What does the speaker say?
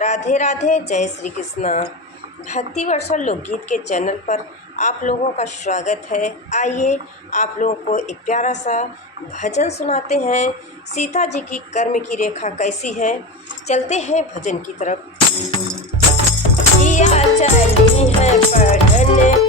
राधे राधे, जय श्री कृष्णा। भक्ति वर्षा लोकगीत के चैनल पर आप लोगों का स्वागत है। आइए आप लोगों को एक प्यारा सा भजन सुनाते हैं। सीता जी की कर्म की रेखा कैसी है, चलते हैं भजन की तरफ। किया चली है पढ़ने